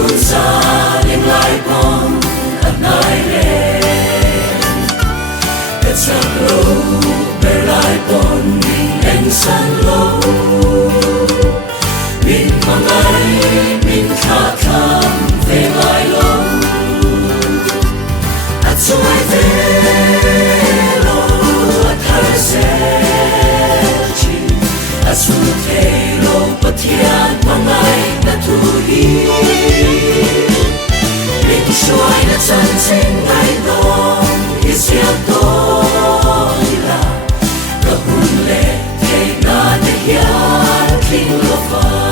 tôn xa lên lại con ăn ai đen đất sang lâu về lại con mình lên sang lâu mình mang ai mình khát khao về lại lâu at suai về lâu at har sẽ chi at su thế lâu bất thiện mang ai đã thu hi mình suai đã chân chính ngày đó hi siết tôi là gặp hôn lệ thế na để hiền kinh lo phai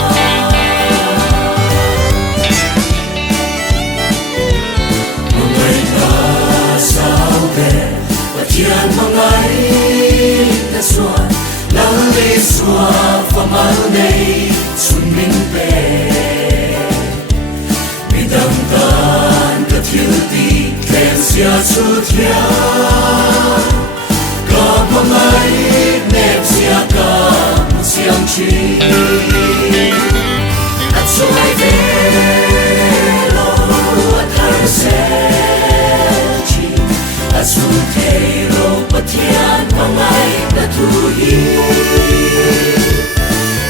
Tiyan mangay na suan Nang may suwa Pamalnay Sunmin pe Midangkan Katilti Ken siya sutya Kapangay Nep siya ka Siyang chi At suway velo At harsel chi At sutelo Patian Pangay Na tuhi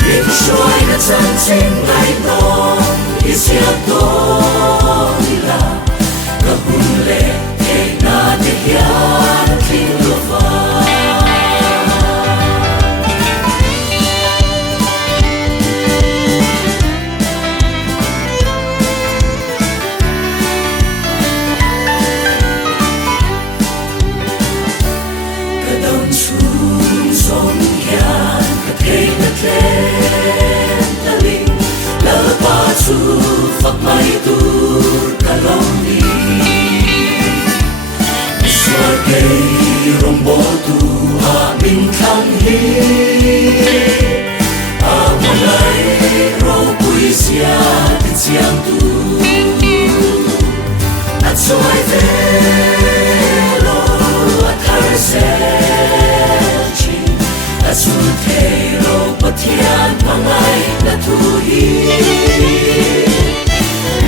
Mình xoay đã chân chính ngày đó Isiyak to nila Kahule Kay natin yan Kinlufa Kadang chung song yan Katay na klen taling Lalpa chu Phật mai tur kalong ni Xua cây rong bó tu Hạ mình khang hi A mong ai rau bùi xia Tình xiang tu At xoay về lo At har sẽ chi At su thế lo Bất thiện mang ai đã thu hi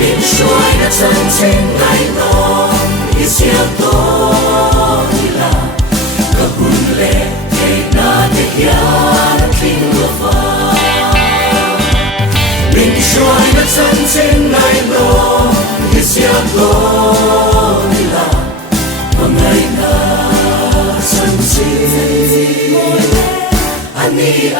Mình xoay đã chân chính ngày đó Isiyak to nila Kahule Kay natin yan Kinlufa Mình xoay đã chân chính ngày đó Isiyak to nila Mga na chân chính Ani